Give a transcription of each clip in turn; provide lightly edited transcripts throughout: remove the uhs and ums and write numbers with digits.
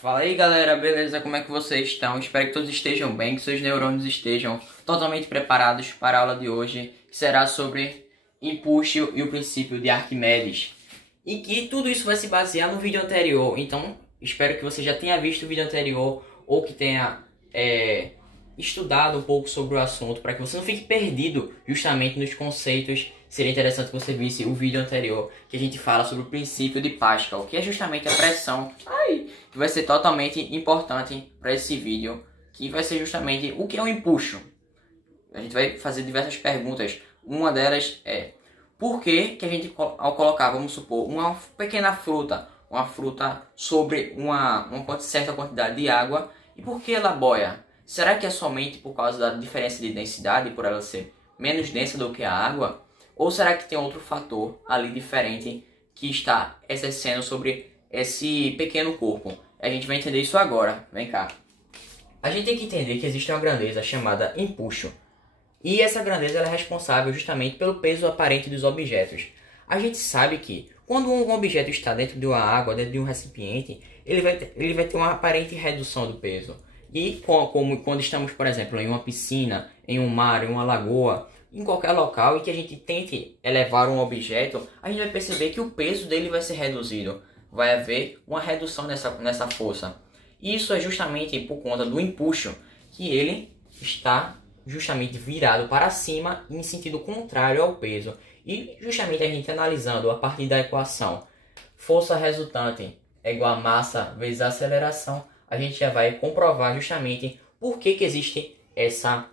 Fala aí galera, beleza? Como é que vocês estão? Espero que todos estejam bem, que seus neurônios estejam totalmente preparados para a aula de hoje, que será sobre empuxo e o princípio de Arquimedes. E que tudo isso vai se basear no vídeo anterior, então espero que você já tenha visto o vídeo anterior ou que tenha estudado um pouco sobre o assunto, para que você não fique perdido justamente nos conceitos. Seria interessante que você visse o vídeo anterior, que a gente fala sobre o princípio de Pascal, que é justamente a pressão, que vai ser totalmente importante para esse vídeo, que vai ser justamente o que é o empuxo. A gente vai fazer diversas perguntas. Uma delas é: por que a gente, ao colocar, vamos supor, uma pequena fruta, uma fruta sobre uma certa quantidade de água, e por que ela boia? Será que é somente por causa da diferença de densidade, por ela ser menos densa do que a água? Ou será que tem outro fator ali diferente que está exercendo sobre esse pequeno corpo? A gente vai entender isso agora. Vem cá. A gente tem que entender que existe uma grandeza chamada empuxo. E essa grandeza ela é responsável justamente pelo peso aparente dos objetos. A gente sabe que quando um objeto está dentro de uma água, dentro de um recipiente, ele vai ter uma aparente redução do peso. E como quando estamos, por exemplo, em uma piscina, em um mar, em uma lagoa, em qualquer local em que a gente tente elevar um objeto, a gente vai perceber que o peso dele vai ser reduzido. Vai haver uma redução nessa força. E isso é justamente por conta do empuxo, que ele está justamente virado para cima em sentido contrário ao peso. E justamente a gente analisando a partir da equação força resultante é igual a massa vezes a aceleração, a gente já vai comprovar justamente por que existe essa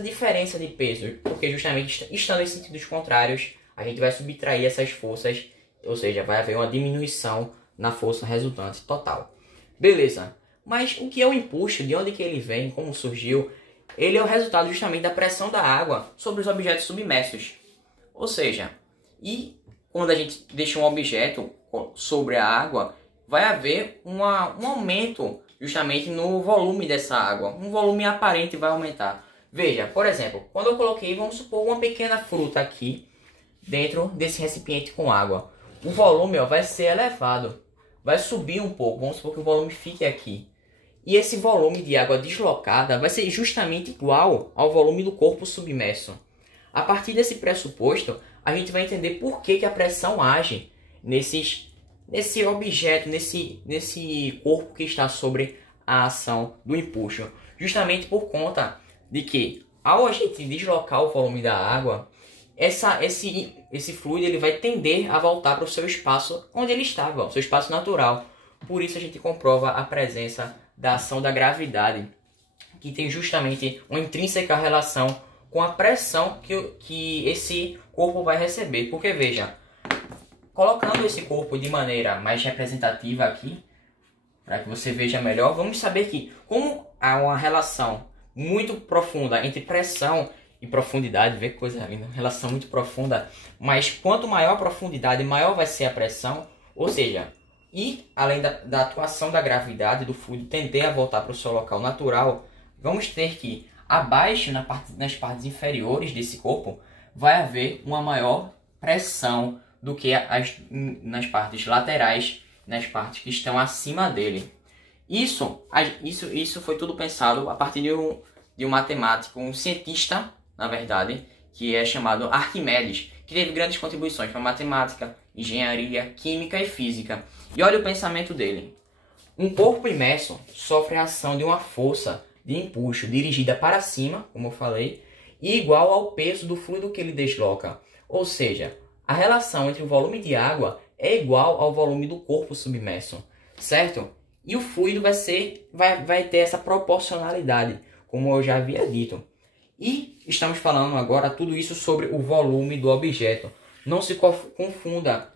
diferença de peso. Porque justamente estando em sentidos contrários, a gente vai subtrair essas forças, ou seja, vai haver uma diminuição na força resultante total. Beleza, mas o que é o empuxo? De onde que ele vem? Como surgiu? Ele é o resultado justamente da pressão da água sobre os objetos submersos. Ou seja, e quando a gente deixa um objeto sobre a água, vai haver um aumento justamente no volume dessa água. Um volume aparente vai aumentar. Veja, por exemplo, quando eu coloquei, vamos supor, uma pequena fruta aqui dentro desse recipiente com água. O volume vai ser elevado, vai subir um pouco. Vamos supor que o volume fique aqui. E esse volume de água deslocada vai ser justamente igual ao volume do corpo submerso. A partir desse pressuposto, a gente vai entender por que a pressão age nesse objeto, nesse corpo que está sobre a ação do empuxo. Justamente por conta de que, ao a gente deslocar o volume da água, esse fluido ele vai tender a voltar para o seu espaço onde ele estava, o seu espaço natural. Por isso a gente comprova a presença da ação da gravidade, que tem justamente uma intrínseca relação com a pressão que esse corpo vai receber. Porque veja, colocando esse corpo de maneira mais representativa aqui, para que você veja melhor, vamos saber que como há uma relação muito profunda entre pressão e profundidade, vê que coisa linda, relação muito profunda, mas quanto maior a profundidade, maior vai ser a pressão, ou seja, e além da atuação da gravidade do fluido tender a voltar para o seu local natural, vamos ter que abaixo, nas partes inferiores desse corpo, vai haver uma maior pressão do que nas partes laterais, nas partes que estão acima dele. Isso foi tudo pensado a partir de um matemático, um cientista, na verdade, que é chamado Arquimedes, que teve grandes contribuições para matemática, engenharia, química e física. E olha o pensamento dele. Um corpo imerso sofre a ação de uma força de empuxo dirigida para cima, como eu falei, e igual ao peso do fluido que ele desloca. Ou seja, a relação entre o volume de água é igual ao volume do corpo submerso, certo? E o fluido vai ter essa proporcionalidade, como eu já havia dito. E estamos falando agora tudo isso sobre o volume do objeto. Não se confunda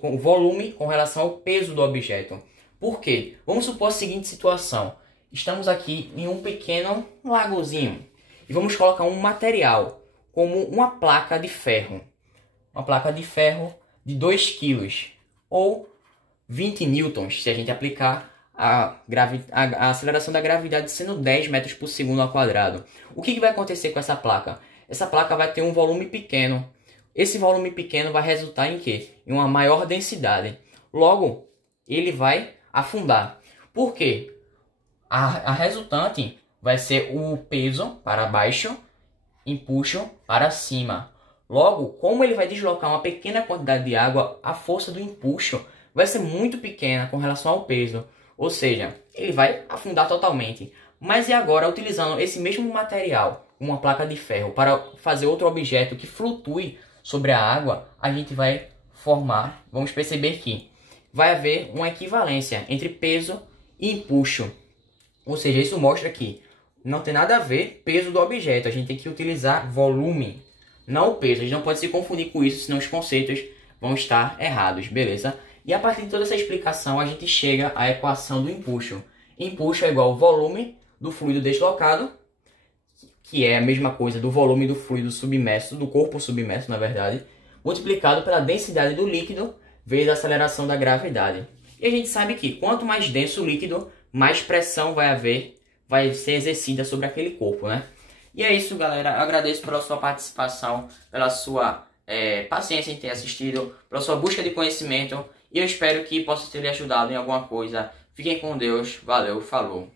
com volume com relação ao peso do objeto. Por quê? Vamos supor a seguinte situação. Estamos aqui em um pequeno lagozinho e vamos colocar um material, como uma placa de ferro. Uma placa de ferro de 2 kg ou 20 newtons, se a gente aplicar a aceleração da gravidade sendo 10 metros por segundo ao quadrado. O que vai acontecer com essa placa? Essa placa vai ter um volume pequeno. Esse volume pequeno vai resultar em quê? Em uma maior densidade. Logo, ele vai afundar. Por quê? A resultante vai ser o peso para baixo, empuxo para cima. Logo, como ele vai deslocar uma pequena quantidade de água, a força do empuxo vai ser muito pequena com relação ao peso. Ou seja, ele vai afundar totalmente. Mas e agora, utilizando esse mesmo material, uma placa de ferro, para fazer outro objeto que flutue sobre a água, a gente vai formar, vamos perceber que vai haver uma equivalência entre peso e empuxo. Ou seja, isso mostra que não tem nada a ver peso do objeto, a gente tem que utilizar volume, não o peso. A gente não pode se confundir com isso, senão os conceitos vão estar errados, beleza? E a partir de toda essa explicação, a gente chega à equação do empuxo. Empuxo é igual ao volume do fluido deslocado, que é a mesma coisa do volume do fluido submerso, do corpo submerso, na verdade, multiplicado pela densidade do líquido vezes a aceleração da gravidade. E a gente sabe que quanto mais denso o líquido, mais pressão vai ser exercida sobre aquele corpo, né? E é isso, galera. Eu agradeço pela sua participação, pela sua paciência em ter assistido, pela sua busca de conhecimento. E eu espero que possa ter lhe ajudado em alguma coisa. Fiquem com Deus. Valeu, falou.